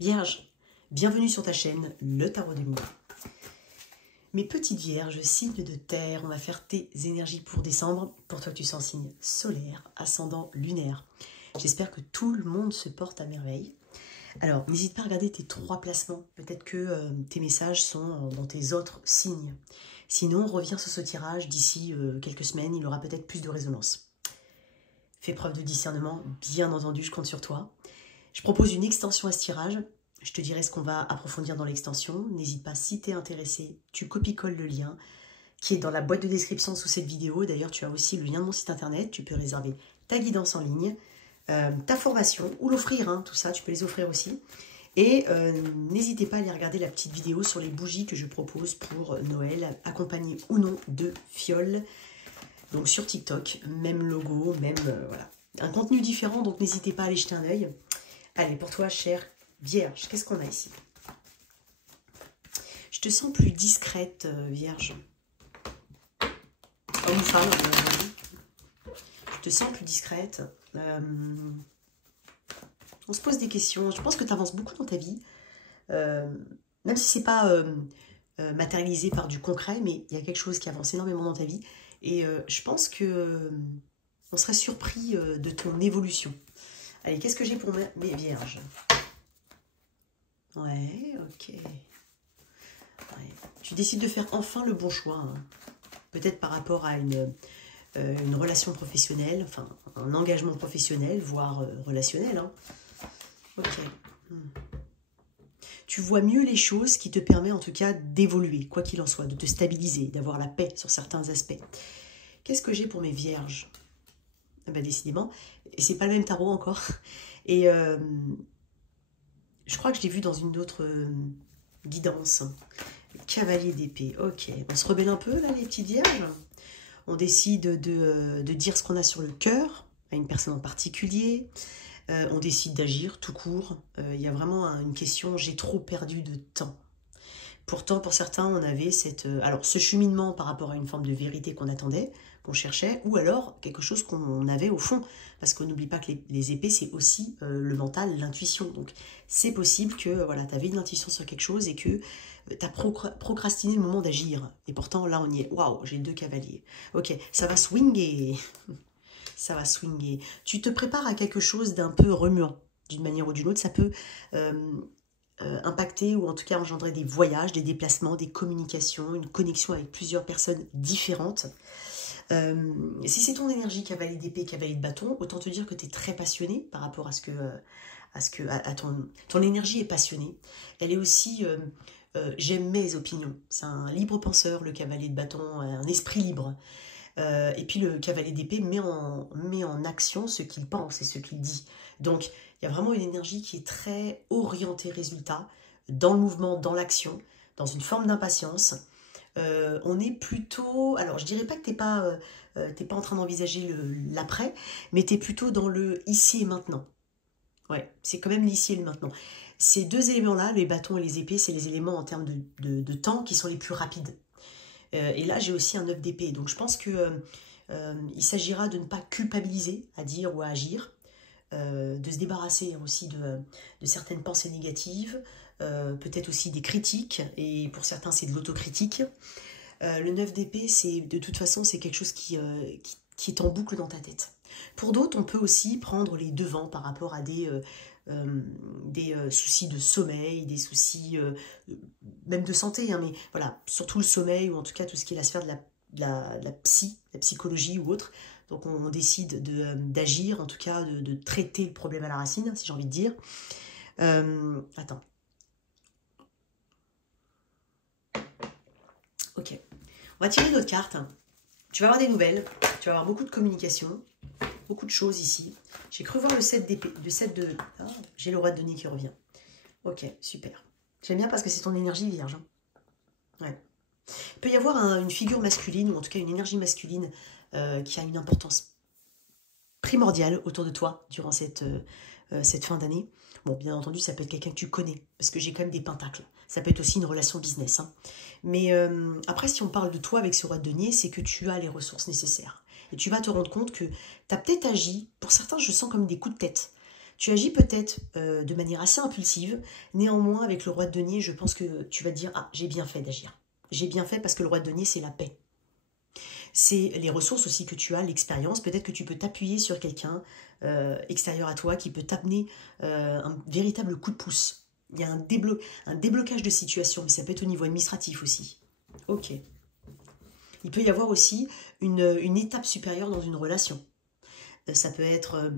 Vierge, bienvenue sur ta chaîne, le Tarot des Lumières. Mes petites vierges, signes de terre, on va faire tes énergies pour décembre. Pour toi, tu sens signe solaire, ascendant lunaire. J'espère que tout le monde se porte à merveille. Alors, n'hésite pas à regarder tes 3 placements. Peut-être que tes messages sont dans tes autres signes. Sinon, reviens sur ce tirage d'ici quelques semaines. Il aura peut-être plus de résonance. Fais preuve de discernement, bien entendu, je compte sur toi. Je propose une extension à ce tirage. Je te dirai ce qu'on va approfondir dans l'extension. N'hésite pas, si tu es intéressé, tu copies-colles le lien qui est dans la boîte de description sous cette vidéo. D'ailleurs, tu as aussi le lien de mon site internet. Tu peux réserver ta guidance en ligne, ta formation ou l'offrir. Hein, tout ça, tu peux les offrir aussi. Et n'hésitez pas à aller regarder la petite vidéo sur les bougies que je propose pour Noël, accompagnées ou non de fioles. Donc sur TikTok, même logo, même voilà. Un contenu différent, donc n'hésitez pas à aller jeter un œil. Allez, pour toi, chère Vierge, qu'est-ce qu'on a ici? Je te sens plus discrète, Vierge. Homme ou femme, je te sens plus discrète. On se pose des questions. Je pense que tu avances beaucoup dans ta vie. Même si ce n'est pas matérialisé par du concret, mais il y a quelque chose qui avance énormément dans ta vie. Et je pense que on serait surpris de ton évolution. Allez, qu'est-ce que j'ai pour mes vierges? Ouais, ok. Ouais. Tu décides de faire enfin le bon choix. Hein. Peut-être par rapport à une relation professionnelle, enfin un engagement professionnel, voire relationnel. Hein. Ok. Tu vois mieux les choses, qui te permet en tout cas d'évoluer, quoi qu'il en soit, de te stabiliser, d'avoir la paix sur certains aspects. Qu'est-ce que j'ai pour mes vierges? Ah ben, décidément, et c'est pas le même tarot encore. Et je crois que je l'ai vu dans une autre guidance. Cavalier d'épée, ok. On se rebelle un peu là, les petites vierges. On décide de dire ce qu'on a sur le cœur à une personne en particulier. On décide d'agir tout court. Il y a vraiment une question, j'ai trop perdu de temps. Pourtant, pour certains, on avait ce cheminement par rapport à une forme de vérité qu'on attendait, qu'on cherchait, ou alors quelque chose qu'on avait au fond. Parce qu'on n'oublie pas que les épées, c'est aussi le mental, l'intuition. Donc, c'est possible que voilà, tu avais une intuition sur quelque chose et que tu as procrastiné le moment d'agir. Et pourtant, là, on y est. Waouh, j'ai 2 cavaliers. Ok, ça va swinger. Ça va swinger. Tu te prépares à quelque chose d'un peu remuant, d'une manière ou d'une autre. Ça peut impacter ou en tout cas engendrer des voyages, des déplacements, des communications, une connexion avec plusieurs personnes différentes. Si c'est ton énergie cavalier d'épée, cavalier de bâton, autant te dire que tu es très passionné par rapport à ton énergie est passionnée. Elle est aussi j'aime mes opinions. C'est un libre penseur, le cavalier de bâton, un esprit libre. Et puis le cavalier d'épée met en action ce qu'il pense et ce qu'il dit. Donc il y a vraiment une énergie qui est très orientée résultat, dans le mouvement, dans l'action, dans une forme d'impatience. On est plutôt... Alors je dirais pas que t'es pas en train d'envisager l'après, mais tu es plutôt dans le ici et maintenant. Ouais, c'est quand même l'ici et le maintenant. Ces 2 éléments-là, les bâtons et les épées, c'est les éléments en termes de temps qui sont les plus rapides. Et là, j'ai aussi un 9 d'épée. Donc, je pense que il s'agira de ne pas culpabiliser à dire ou à agir, de se débarrasser aussi de certaines pensées négatives, peut-être aussi des critiques, et pour certains, c'est de l'autocritique. Le 9 d'épée, de toute façon, c'est quelque chose qui est en boucle dans ta tête. Pour d'autres, on peut aussi prendre les devants par rapport à des soucis de sommeil, des soucis même de santé, hein, mais voilà, surtout le sommeil, ou en tout cas tout ce qui est la sphère de la psychologie ou autre. Donc on décide d'agir, en tout cas de traiter le problème à la racine, si j'ai envie de dire. Attends. Ok. On va tirer une autre carte. Tu vas avoir des nouvelles, tu vas avoir beaucoup de communication, beaucoup de choses ici. J'ai cru voir le 7 d'épée, ah, j'ai le roi de denier qui revient. Ok, super. J'aime bien parce que c'est ton énergie vierge. Hein. Ouais. Il peut y avoir une figure masculine, ou en tout cas une énergie masculine qui a une importance primordiale autour de toi durant cette fin d'année. Bon, bien entendu, ça peut être quelqu'un que tu connais, parce que j'ai quand même des pentacles. Ça peut être aussi une relation business. Hein. Mais après, si on parle de toi avec ce roi de denier, c'est que tu as les ressources nécessaires. Et tu vas te rendre compte que tu as peut-être agi, pour certains, je sens comme des coups de tête. Tu agis peut-être de manière assez impulsive. Néanmoins, avec le roi de denier, je pense que tu vas te dire « Ah, j'ai bien fait d'agir. J'ai bien fait parce que le roi de denier, c'est la paix. » C'est les ressources aussi que tu as, l'expérience. Peut-être que tu peux t'appuyer sur quelqu'un extérieur à toi qui peut t'amener un véritable coup de pouce. Il y a un déblocage de situation, mais ça peut être au niveau administratif aussi. Ok. Il peut y avoir aussi une étape supérieure dans une relation. Ça peut être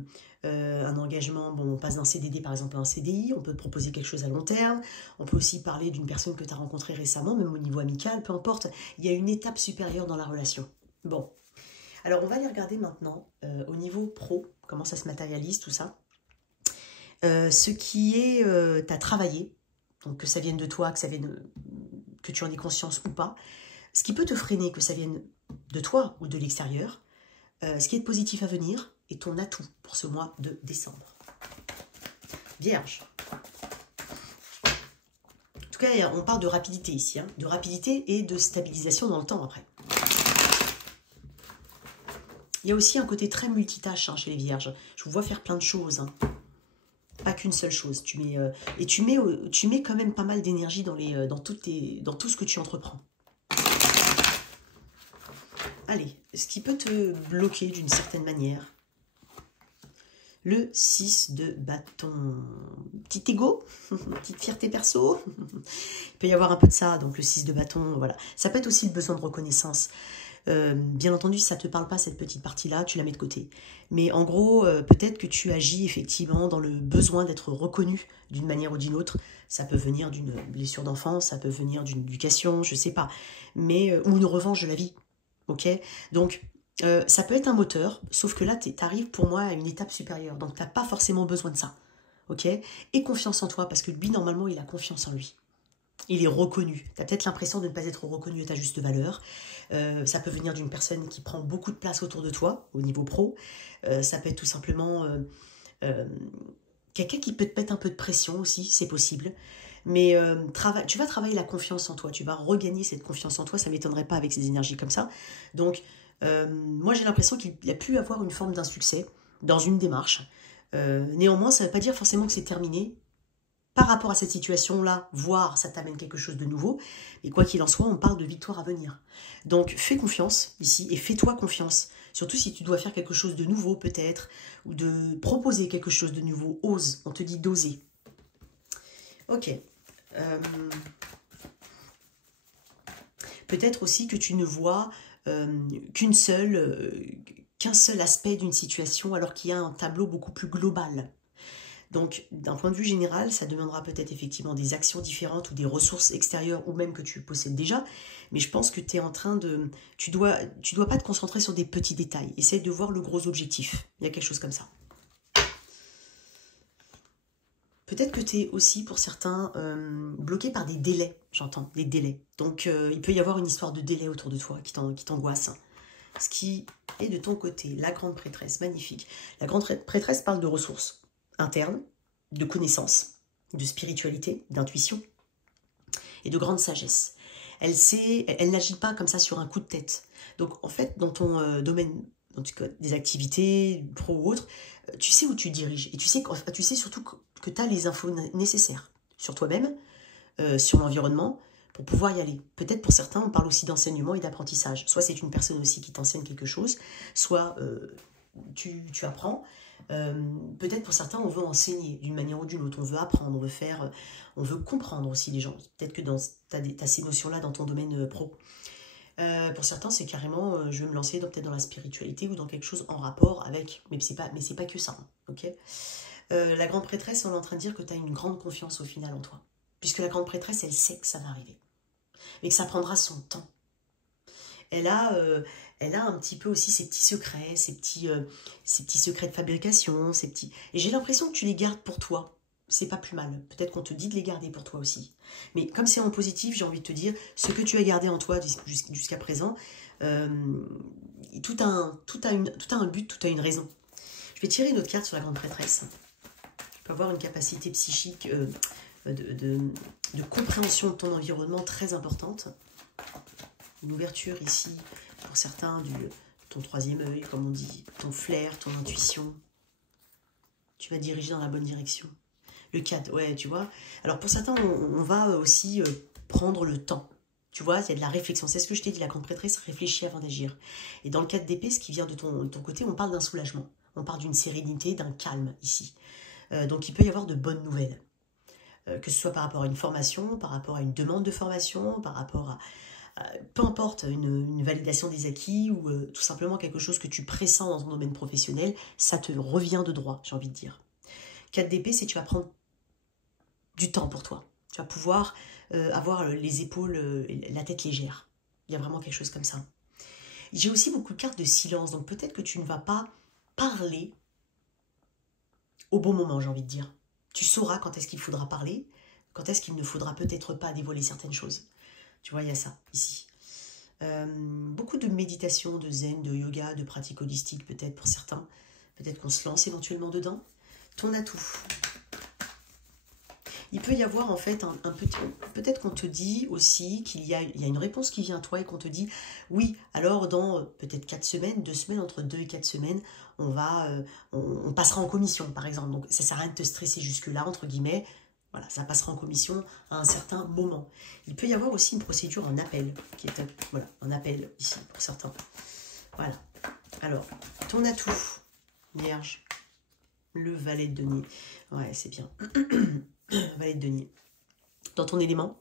un engagement, bon, on passe d'un CDD par exemple à un CDI, on peut te proposer quelque chose à long terme, on peut aussi parler d'une personne que tu as rencontrée récemment, même au niveau amical, peu importe, il y a une étape supérieure dans la relation. Bon, alors on va aller regarder maintenant au niveau pro, comment ça se matérialise tout ça. Ce qui est, tu as travaillé, donc que ça vienne de toi, que tu en aies conscience ou pas, ce qui peut te freiner, que ça vienne de toi ou de l'extérieur, ce qui est positif à venir et ton atout pour ce mois de décembre. Vierge. En tout cas, on parle de rapidité ici, hein, de rapidité et de stabilisation dans le temps après. Il y a aussi un côté très multitâche hein, chez les vierges. Je vous vois faire plein de choses. Hein. Pas qu'une seule chose. Tu mets quand même pas mal d'énergie dans tout ce que tu entreprends. Allez, ce qui peut te bloquer d'une certaine manière. Le 6 de bâton. Petit ego, petite fierté perso. Il peut y avoir un peu de ça, donc le 6 de bâton, voilà. Ça peut être aussi le besoin de reconnaissance. Bien entendu, si ça ne te parle pas, cette petite partie-là, tu la mets de côté. Mais en gros, peut-être que tu agis effectivement dans le besoin d'être reconnu d'une manière ou d'une autre. Ça peut venir d'une blessure d'enfance, ça peut venir d'une éducation, je ne sais pas. Mais, ou une revanche de la vie. Ok, donc ça peut être un moteur, sauf que là, tu arrives pour moi à une étape supérieure. Donc, tu n'as pas forcément besoin de ça. Ok, et confiance en toi, parce que lui, normalement, il a confiance en lui. Il est reconnu. Tu as peut-être l'impression de ne pas être reconnu à ta juste valeur. Ça peut venir d'une personne qui prend beaucoup de place autour de toi, au niveau pro. Ça peut être tout simplement quelqu'un qui peut te mettre un peu de pression aussi, c'est possible. Mais tu vas travailler la confiance en toi, tu vas regagner cette confiance en toi, ça ne m'étonnerait pas avec ces énergies comme ça. Donc, moi j'ai l'impression qu'il y a pu avoir une forme d'insuccès dans une démarche. Néanmoins, ça ne veut pas dire forcément que c'est terminé. Par rapport à cette situation-là, voire ça t'amène quelque chose de nouveau. Mais quoi qu'il en soit, on parle de victoire à venir. Donc, fais confiance ici et fais-toi confiance. Surtout si tu dois faire quelque chose de nouveau peut-être, ou de proposer quelque chose de nouveau. Ose, on te dit d'oser. Ok. Peut-être aussi que tu ne vois qu'un seul aspect d'une situation alors qu'il y a un tableau beaucoup plus global. Donc, d'un point de vue général, ça demandera peut-être effectivement des actions différentes ou des ressources extérieures ou même que tu possèdes déjà. Mais je pense que tu es en train de... Tu dois pas te concentrer sur des petits détails. Essaye de voir le gros objectif. Il y a quelque chose comme ça. Peut-être que tu es aussi, pour certains, bloqué par des délais. J'entends, des délais. Donc, il peut y avoir une histoire de délai autour de toi qui t'angoisse. Ce qui est de ton côté. La grande prêtresse, magnifique. La grande prêtresse parle de ressources interne, de connaissance, de spiritualité, d'intuition et de grande sagesse. Elle n'agit pas comme ça sur un coup de tête. Donc en fait, dans ton domaine, en tout cas des activités, pro ou autres, tu sais où tu diriges. Et tu sais surtout que tu as les infos nécessaires sur toi-même, sur l'environnement, pour pouvoir y aller. Peut-être pour certains, on parle aussi d'enseignement et d'apprentissage. Soit c'est une personne aussi qui t'enseigne quelque chose, soit tu apprends. Peut-être pour certains, on veut enseigner d'une manière ou d'une autre, on veut apprendre, on veut comprendre aussi les gens. Peut-être que tu as ces notions-là dans ton domaine pro. Pour certains, c'est carrément, je vais me lancer peut-être dans la spiritualité ou dans quelque chose en rapport avec, mais c'est pas que ça. Hein, ok. La grande prêtresse, on est en train de dire que tu as une grande confiance au final en toi. Puisque la grande prêtresse, elle sait que ça va arriver. Mais que ça prendra son temps. Elle a un petit peu aussi ses petits secrets, ses petits secrets de fabrication, Et j'ai l'impression que tu les gardes pour toi. C'est pas plus mal. Peut-être qu'on te dit de les garder pour toi aussi. Mais comme c'est en positif, j'ai envie de te dire, ce que tu as gardé en toi jusqu'à présent, tout a un but, tout a une raison. Je vais tirer une autre carte sur la grande prêtresse. Tu peux avoir une capacité psychique de compréhension de ton environnement très importante. Une ouverture ici, pour certains, ton troisième œil, comme on dit, ton flair, ton intuition. tu vas te diriger dans la bonne direction. Le 4, ouais, tu vois. Alors pour certains, on va aussi prendre le temps. Tu vois, il y a de la réflexion. C'est ce que je t'ai dit, la grande prêtresse réfléchit avant d'agir. Et dans le 4 d'épée, ce qui vient de ton côté, on parle d'un soulagement. On parle d'une sérénité, d'un calme ici. Donc il peut y avoir de bonnes nouvelles. Que ce soit par rapport à une formation, par rapport à une demande de formation, par rapport à peu importe, une validation des acquis ou tout simplement quelque chose que tu pressens dans ton domaine professionnel, ça te revient de droit, j'ai envie de dire. 4 d'épée, c'est que tu vas prendre du temps pour toi. Tu vas pouvoir avoir les épaules, la tête légère. Il y a vraiment quelque chose comme ça. J'ai aussi beaucoup de cartes de silence, donc peut-être que tu ne vas pas parler au bon moment, j'ai envie de dire. Tu sauras quand est-ce qu'il faudra parler, quand est-ce qu'il ne faudra peut-être pas dévoiler certaines choses. Tu vois, il y a ça, ici. Beaucoup de méditation, de zen, de yoga, de pratiques holistiques, peut-être pour certains. Peut-être qu'on se lance éventuellement dedans. Ton atout. Il peut y avoir en fait un petit... Peut-être qu'on te dit aussi qu'il y a une réponse qui vient à toi et qu'on te dit oui, alors dans peut-être 4 semaines, 2 semaines, entre 2 et 4 semaines, on passera en commission par exemple. Donc ça ne sert à rien de te stresser jusque-là, entre guillemets. Voilà, ça passera en commission à un certain moment. Il peut y avoir aussi une procédure en appel, qui est voilà, un appel ici pour certains. Voilà. Alors, ton atout, Vierge, le valet de denier. Ouais, c'est bien. Valet de denier. Dans ton élément,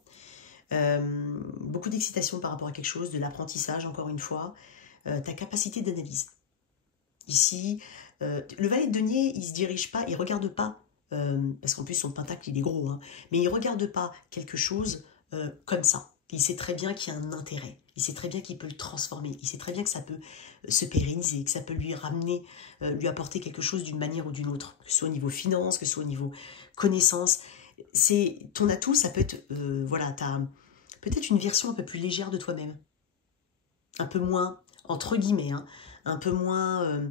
beaucoup d'excitation par rapport à quelque chose, de l'apprentissage, encore une fois, ta capacité d'analyse. Ici, le valet de denier, il ne se dirige pas, il ne regarde pas, parce qu'en plus son pentacle il est gros, hein, mais il ne regarde pas quelque chose comme ça. Il sait très bien qu'il y a un intérêt, il sait très bien qu'il peut le transformer, il sait très bien que ça peut se pérenniser, que ça peut lui ramener, lui apporter quelque chose d'une manière ou d'une autre, que ce soit au niveau finance, que ce soit au niveau connaissance. C'est ton atout, ça peut être, voilà, tu as peut-être une version un peu plus légère de toi-même, un peu moins, entre guillemets, hein, un peu moins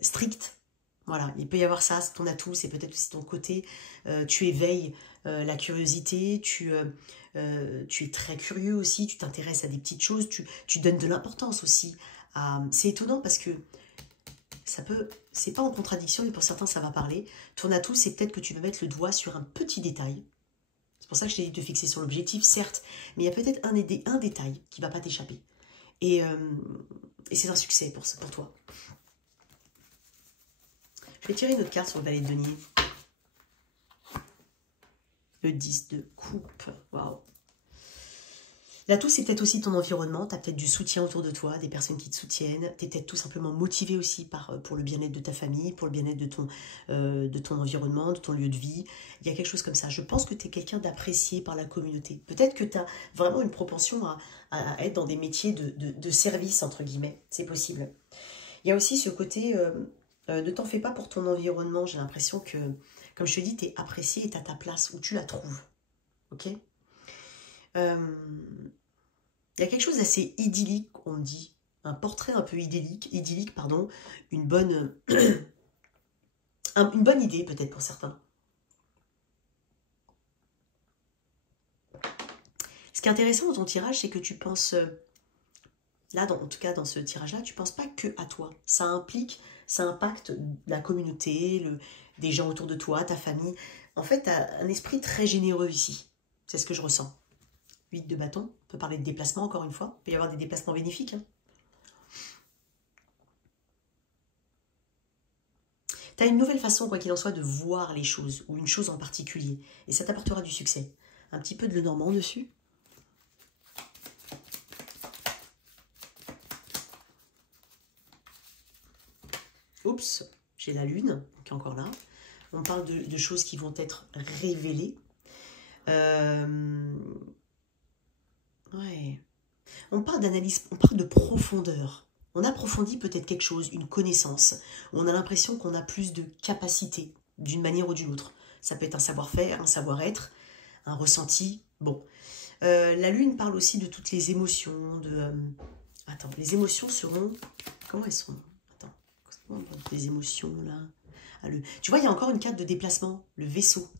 strict. Voilà, il peut y avoir ça, c'est ton atout, c'est peut-être aussi ton côté. Tu éveilles la curiosité, tu es très curieux aussi, tu t'intéresses à des petites choses, tu donnes de l'importance aussi. C'est étonnant parce que ça peut, c'est pas en contradiction, mais pour certains ça va parler. Ton atout, c'est peut-être que tu vas mettre le doigt sur un petit détail. C'est pour ça que je t'ai dit de te fixer sur l'objectif, certes, mais il y a peut-être un détail qui ne va pas t'échapper. Et c'est un succès pour toi. Je vais tirer une autre carte sur le valet de denier. Le 10 de coupe. Waouh. L'atout, c'est peut-être aussi ton environnement. Tu as peut-être du soutien autour de toi, des personnes qui te soutiennent. Tu es peut-être tout simplement motivé aussi pour le bien-être de ta famille, pour le bien-être de ton environnement, de ton lieu de vie. Il y a quelque chose comme ça. Je pense que tu es quelqu'un d'apprécié par la communauté. Peut-être que tu as vraiment une propension à être dans des métiers de service, entre guillemets. C'est possible. Il y a aussi ce côté... ne t'en fais pas pour ton environnement. J'ai l'impression que, comme je te dis, tu es apprécié et tu as ta place où tu la trouves. Ok ? Il y a quelque chose d'assez idyllique, on me dit. Un portrait un peu idyllique, pardon. Une bonne idée peut-être pour certains. Ce qui est intéressant dans ton tirage, c'est que tu penses... Là, en tout cas, dans ce tirage-là, tu ne penses pas que à toi. Ça impacte la communauté, des gens autour de toi, ta famille. En fait, tu as un esprit très généreux ici. C'est ce que je ressens. 8 de bâton, on peut parler de déplacement encore une fois. Il peut y avoir des déplacements bénéfiques. Hein. Tu as une nouvelle façon, quoi qu'il en soit, de voir les choses, ou une chose en particulier. Et ça t'apportera du succès. Un petit peu de Lenormand dessus. Oups, j'ai la lune qui est encore là. On parle de choses qui vont être révélées. Ouais. On parle d'analyse, on parle de profondeur. On approfondit peut-être quelque chose, une connaissance. On a l'impression qu'on a plus de capacité d'une manière ou d'une autre. Ça peut être un savoir-faire, un savoir-être, un ressenti. Bon. La lune parle aussi de toutes les émotions. Attends, les émotions seront... Comment elles sont? Attends, les émotions là. Tu vois, il y a encore une carte de déplacement, le vaisseau.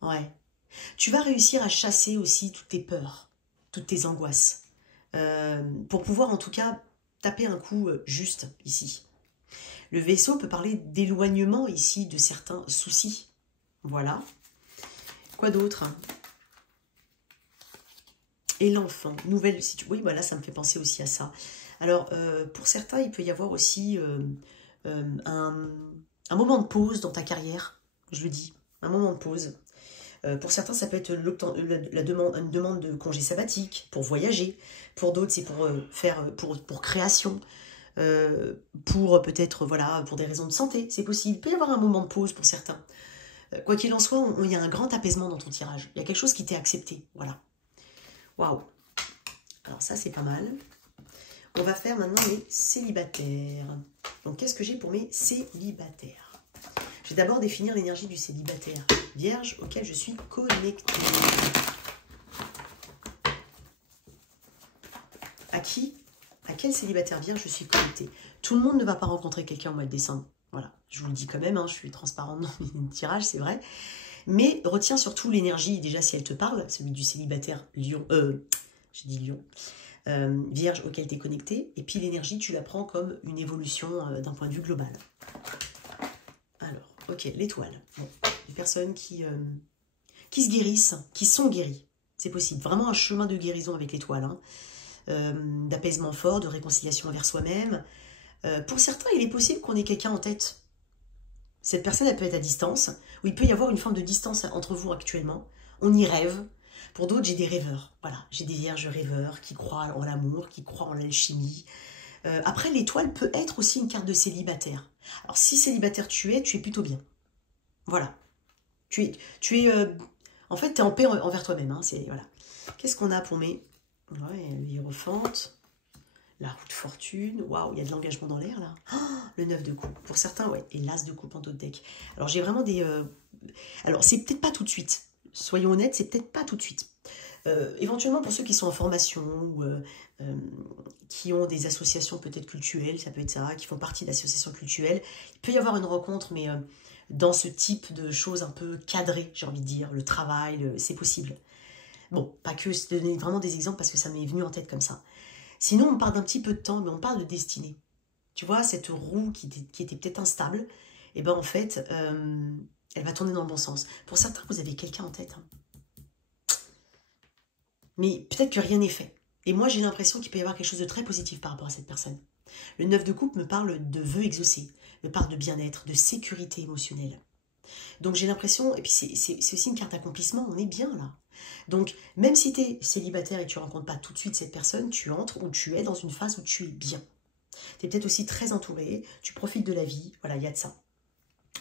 Ouais. Tu vas réussir à chasser aussi toutes tes peurs, toutes tes angoisses. Pour pouvoir en tout cas taper un coup juste ici. Le vaisseau peut parler d'éloignement ici, de certains soucis. Voilà. Quoi d'autre? Et l'enfant, nouvelle situation. Oui, voilà, ça me fait penser aussi à ça. Alors, pour certains, il peut y avoir aussi un moment de pause dans ta carrière, je le dis, un moment de pause. Pour certains, ça peut être une demande de congé sabbatique, pour voyager. Pour d'autres, c'est pour pour création. Pour peut-être, voilà, pour des raisons de santé, c'est possible. Il peut y avoir un moment de pause pour certains. Quoi qu'il en soit, il y a un grand apaisement dans ton tirage. Il y a quelque chose qui t'est accepté, voilà. Waouh. Alors ça, c'est pas mal. On va faire maintenant les célibataires. Donc, qu'est-ce que j'ai pour mes célibataires? Je vais d'abord définir l'énergie du célibataire. Vierge auquel je suis connectée. À qui? À quel célibataire vierge je suis connectée? Tout le monde ne va pas rencontrer quelqu'un au mois de décembre. Voilà, je vous le dis quand même, hein, je suis transparente dans mes tirages, c'est vrai. Mais retiens surtout l'énergie, déjà si elle te parle, celui du célibataire lion, j'ai dit lion, vierge auquel tu es connecté. Et puis l'énergie, tu la prends comme une évolution d'un point de vue global. Alors, ok, l'étoile. Bon, les personnes qui se guérissent, qui sont guéries. C'est possible. Vraiment un chemin de guérison avec l'étoile. Hein. D'apaisement fort, de réconciliation envers soi-même. Pour certains, il est possible qu'on ait quelqu'un en tête. Cette personne, elle peut être à distance, ou il peut y avoir une forme de distance entre vous actuellement. On y rêve. Pour d'autres, j'ai des rêveurs. Voilà, j'ai des vierges rêveurs qui croient en l'amour, qui croient en l'alchimie. Après, l'étoile peut être aussi une carte de célibataire. Alors, si célibataire tu es plutôt bien. Voilà. En fait, tu es en paix envers toi-même. Hein, voilà. Qu'est-ce qu'on a pour mes... Ouais, l'hiérophante, la roue de fortune. Waouh, il y a de l'engagement dans l'air, là. Oh, le 9 de coupe. Pour certains, ouais. Et l'as de coupe en dos de deck. Alors, j'ai vraiment des... Alors, c'est peut-être pas tout de suite. Soyons honnêtes, c'est peut-être pas tout de suite. Éventuellement, pour ceux qui sont en formation ou qui ont des associations peut-être cultuelles, ça peut être ça, qui font partie d'associations cultuelles, il peut y avoir une rencontre, mais dans ce type de choses un peu cadrées, j'ai envie de dire, le travail, c'est possible. Bon, pas que, je donner vraiment des exemples parce que ça m'est venu en tête comme ça. Sinon, on parle d'un petit peu de temps, mais on parle de destinée. Tu vois, cette roue qui était peut-être instable, et ben en fait, elle va tourner dans le bon sens. Pour certains, vous avez quelqu'un en tête. Hein. Mais peut-être que rien n'est fait. Et moi, j'ai l'impression qu'il peut y avoir quelque chose de très positif par rapport à cette personne. Le 9 de coupe me parle de vœux exaucés, me parle de bien-être, de sécurité émotionnelle. Donc j'ai l'impression, et puis c'est aussi une carte d'accomplissement, on est bien là. Donc même si tu es célibataire et que tu ne rencontres pas tout de suite cette personne, tu entres ou tu es dans une phase où tu es bien. Tu es peut-être aussi très entouré, tu profites de la vie, voilà, il y a de ça.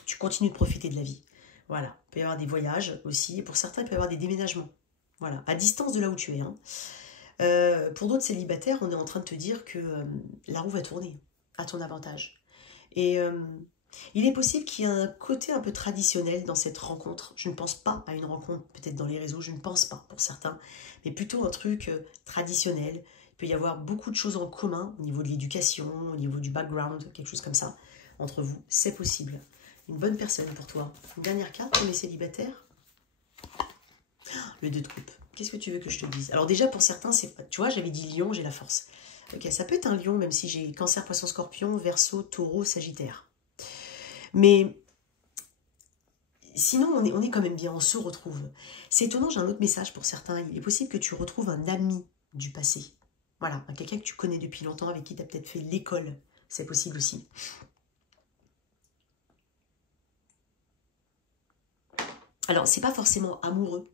Tu continues de profiter de la vie. Voilà, il peut y avoir des voyages aussi, et pour certains, il peut y avoir des déménagements. Voilà, à distance de là où tu es. Hein. Pour d'autres célibataires, on est en train de te dire que la roue va tourner à ton avantage. Et il est possible qu'il y ait un côté un peu traditionnel dans cette rencontre. Je ne pense pas à une rencontre peut-être dans les réseaux, je ne pense pas pour certains, mais plutôt un truc traditionnel. Il peut y avoir beaucoup de choses en commun au niveau de l'éducation, au niveau du background, quelque chose comme ça, entre vous. C'est possible. Une bonne personne pour toi. Une dernière carte pour les célibataires. Le 2 de coupe. Qu'est-ce que tu veux que je te dise? Alors déjà, pour certains, c'est, tu vois, j'avais dit lion, j'ai la force. Ok, ça peut être un lion, même si j'ai cancer, poisson, scorpion, verseau, taureau, sagittaire. Mais sinon, on est quand même bien, on se retrouve. C'est étonnant, j'ai un autre message pour certains. Il est possible que tu retrouves un ami du passé. Voilà, quelqu'un que tu connais depuis longtemps, avec qui tu as peut-être fait l'école. C'est possible aussi. Alors, c'est pas forcément amoureux,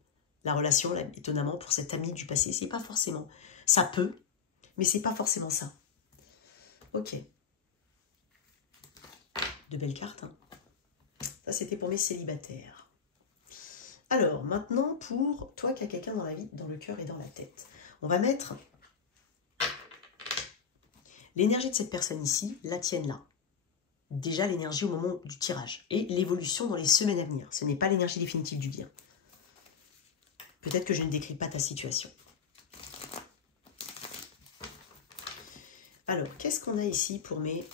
la relation, là, étonnamment, pour cet ami du passé. C'est pas forcément. Ça peut, mais c'est pas forcément ça. Ok. De belles cartes. Hein. Ça, c'était pour mes célibataires. Alors, maintenant, pour toi qui as quelqu'un dans la vie, dans le cœur et dans la tête. On va mettre l'énergie de cette personne ici, la tienne là. Déjà, l'énergie au moment du tirage. Et l'évolution dans les semaines à venir. Ce n'est pas l'énergie définitive du bien. Peut-être que je ne décris pas ta situation. Alors, qu'est-ce qu'on a ici pour mes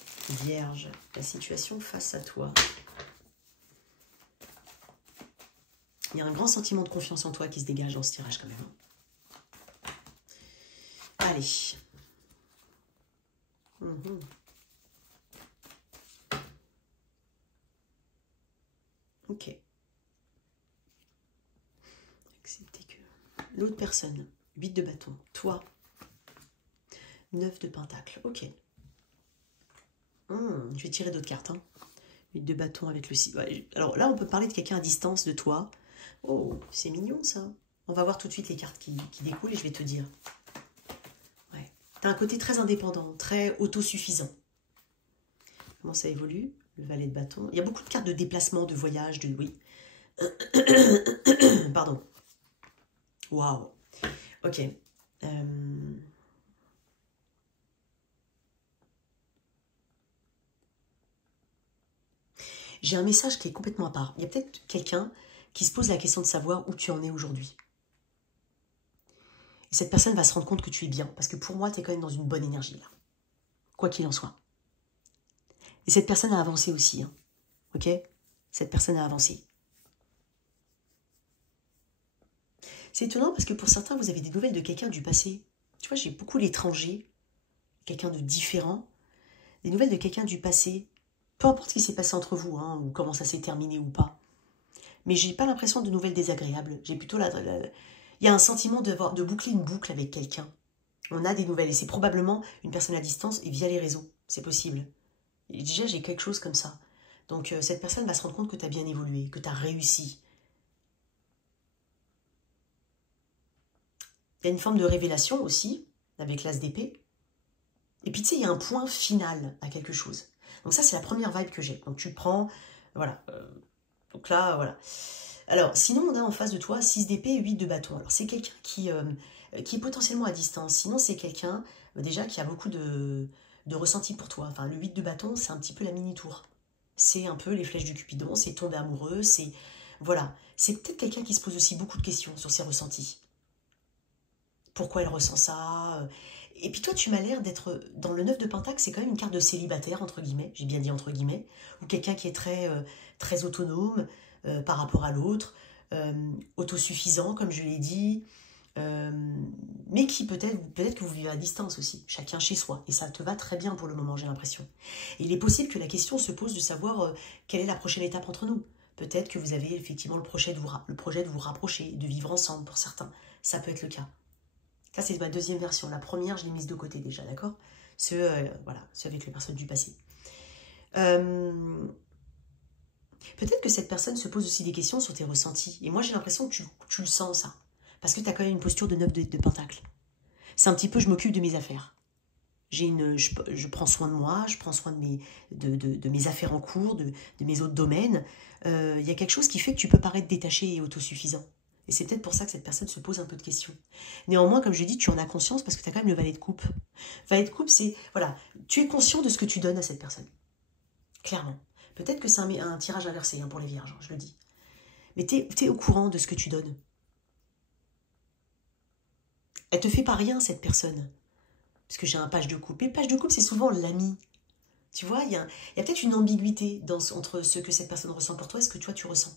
vierges? La situation face à toi. Il y a un grand sentiment de confiance en toi qui se dégage dans ce tirage quand même. Allez. l'autre personne. 8 de bâton. Toi. 9 de pentacle. Ok. Je vais tirer d'autres cartes. 8 de bâton avec le 6. Ouais, alors là, on peut parler de quelqu'un à distance de toi. Oh, c'est mignon ça. On va voir tout de suite les cartes qui découlent et je vais te dire. Ouais. Tu as un côté très indépendant, très autosuffisant. Comment ça évolue? Le valet de bâton. Il y a beaucoup de cartes de déplacement, de voyage, de... Oui. Pardon. Waouh. Ok. J'ai un message qui est complètement à part. Il y a peut-être quelqu'un qui se pose la question de savoir où tu en es aujourd'hui. Et cette personne va se rendre compte que tu es bien. Parce que pour moi, tu es quand même dans une bonne énergie là. Quoi qu'il en soit. Et cette personne a avancé aussi. Hein. Ok? Cette personne a avancé. C'est étonnant parce que pour certains, vous avez des nouvelles de quelqu'un du passé. Tu vois, j'ai beaucoup l'étranger. Quelqu'un de différent. Des nouvelles de quelqu'un du passé. Peu importe ce qui s'est passé entre vous, hein, ou comment ça s'est terminé ou pas. Mais j'ai pas l'impression de nouvelles désagréables. J'ai plutôt il y a un sentiment de boucler une boucle avec quelqu'un. On a des nouvelles et c'est probablement une personne à distance et via les réseaux. C'est possible. Et déjà, j'ai quelque chose comme ça. Donc cette personne va se rendre compte que tu as bien évolué, que tu as réussi. Il y a une forme de révélation aussi, avec l'as d'épée. Et puis tu sais, il y a un point final à quelque chose. Donc ça, c'est la première vibe que j'ai. Donc tu prends, voilà. Donc là, voilà. Alors, sinon, on a en face de toi 6 d'épée et 8 de bâton. Alors, c'est quelqu'un qui est potentiellement à distance. Sinon, c'est quelqu'un, déjà, qui a beaucoup de ressenti pour toi. Enfin, le 8 de bâton, c'est un petit peu la mini-tour. C'est un peu les flèches du Cupidon, c'est tomber amoureux, c'est... Voilà. C'est peut-être quelqu'un qui se pose aussi beaucoup de questions sur ses ressentis. Pourquoi elle ressent ça? Et puis toi, tu m'as l'air d'être... Dans le 9 de Pentacle, c'est quand même une carte de célibataire, entre guillemets. J'ai bien dit entre guillemets. Ou quelqu'un qui est très autonome par rapport à l'autre. Autosuffisant, comme je l'ai dit. Mais qui peut-être que vous vivez à distance aussi. Chacun chez soi. Et ça te va très bien pour le moment, j'ai l'impression. Et il est possible que la question se pose de savoir quelle est la prochaine étape entre nous. Peut-être que vous avez effectivement le projet de vous rapprocher, de vivre ensemble pour certains. Ça peut être le cas. Ça, c'est ma deuxième version. La première, je l'ai mise de côté déjà, d'accord? Voilà, ceux avec les personnes du passé. Peut-être que cette personne se pose aussi des questions sur tes ressentis. Et moi, j'ai l'impression que tu le sens, ça. Parce que tu as quand même une posture de 9 de pentacle. C'est un petit peu, je m'occupe de mes affaires. Je prends soin de moi, je prends soin de mes affaires en cours, de mes autres domaines. Il y a quelque chose qui fait que tu peux paraître détaché et autosuffisant. Et c'est peut-être pour ça que cette personne se pose un peu de questions. Néanmoins, comme je dis, tu en as conscience parce que tu as quand même le valet de coupe. Valet de coupe, c'est, voilà, tu es conscient de ce que tu donnes à cette personne. Clairement. Peut-être que c'est un tirage inversé hein, pour les vierges, je le dis. Mais tu es au courant de ce que tu donnes. Elle te fait pas rien, cette personne. Parce que j'ai un page de coupe. Et le page de coupe, c'est souvent l'ami. Tu vois, il y a peut-être une ambiguïté entre ce que cette personne ressent pour toi et ce que toi, tu ressens.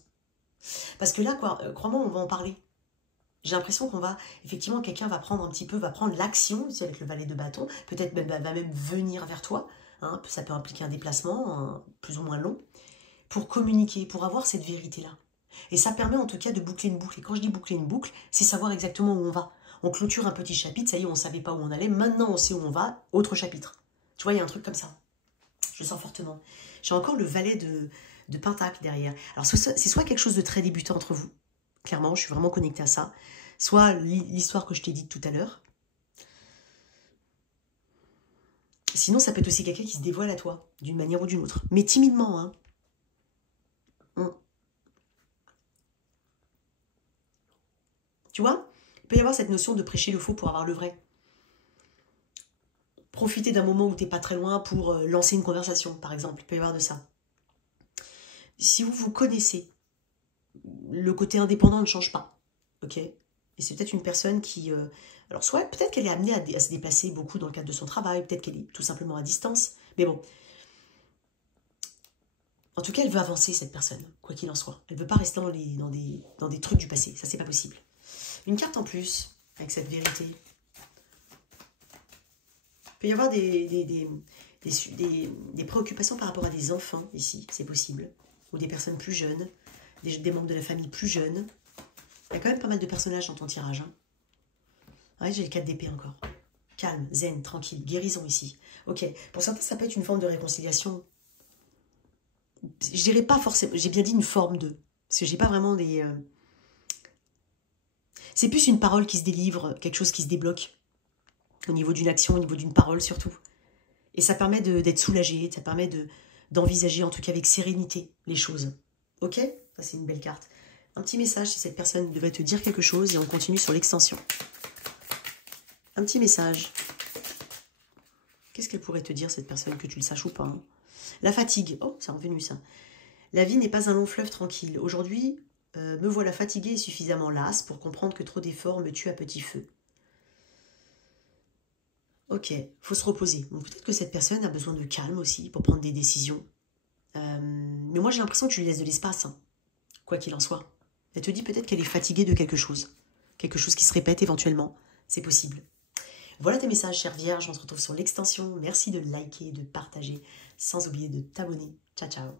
Parce que là, crois-moi, on va en parler. J'ai l'impression qu'on va, effectivement, quelqu'un va prendre l'action, avec le valet de bâton, peut-être va même venir vers toi, hein, ça peut impliquer un déplacement, plus ou moins long, pour communiquer, pour avoir cette vérité-là. Et ça permet en tout cas de boucler une boucle. Et quand je dis boucler une boucle, c'est savoir exactement où on va. On clôture un petit chapitre, ça y est, on ne savait pas où on allait, maintenant on sait où on va, autre chapitre. Tu vois, il y a un truc comme ça. Je le sens fortement. J'ai encore le valet de pentacle derrière. Alors c'est soit quelque chose de très débutant entre vous, clairement, je suis vraiment connectée à ça, soit l'histoire que je t'ai dite tout à l'heure. Sinon, ça peut être aussi quelqu'un qui se dévoile à toi, d'une manière ou d'une autre. Mais timidement, hein. Tu vois, il peut y avoir cette notion de prêcher le faux pour avoir le vrai. Profiter d'un moment où tu n'es pas très loin pour lancer une conversation, par exemple. Il peut y avoir de ça. Si vous vous connaissez, le côté indépendant ne change pas. Ok? Et c'est peut-être une personne qui... alors, soit peut-être qu'elle est amenée à se déplacer beaucoup dans le cadre de son travail, peut-être qu'elle est tout simplement à distance. Mais bon. En tout cas, elle veut avancer, cette personne, quoi qu'il en soit. Elle ne veut pas rester dans des trucs du passé. Ça, c'est pas possible. Une carte en plus, avec cette vérité. Il peut y avoir des préoccupations par rapport à des enfants, ici, c'est possible. Ou des personnes plus jeunes, des membres de la famille plus jeunes. Il y a quand même pas mal de personnages dans ton tirage. Hein. Ouais, j'ai les 4 d'épée encore. Calme, zen, tranquille, guérison ici. Ok, pour certains, ça peut être une forme de réconciliation. Je dirais pas forcément, j'ai bien dit une forme de. Parce que j'ai pas vraiment des... C'est plus une parole qui se délivre, quelque chose qui se débloque. Au niveau d'une action, au niveau d'une parole surtout. Et ça permet d'être soulagé, ça permet d'envisager en tout cas avec sérénité les choses. Ok? Ça c'est une belle carte. Un petit message si cette personne devait te dire quelque chose et on continue sur l'extension. Un petit message. Qu'est-ce qu'elle pourrait te dire cette personne, que tu le saches ou pas, hein? La fatigue. Oh, c'est revenu ça. La vie n'est pas un long fleuve tranquille. Aujourd'hui, me voilà fatiguée et suffisamment lasse pour comprendre que trop d'efforts me tuent à petit feu. Ok, faut se reposer. Peut-être que cette personne a besoin de calme aussi pour prendre des décisions. Mais moi j'ai l'impression que tu lui laisses de l'espace, hein, quoi qu'il en soit. Elle te dit peut-être qu'elle est fatiguée de quelque chose qui se répète éventuellement, c'est possible. Voilà tes messages, chère Vierge, on se retrouve sur l'extension. Merci de liker, de partager, sans oublier de t'abonner. Ciao, ciao.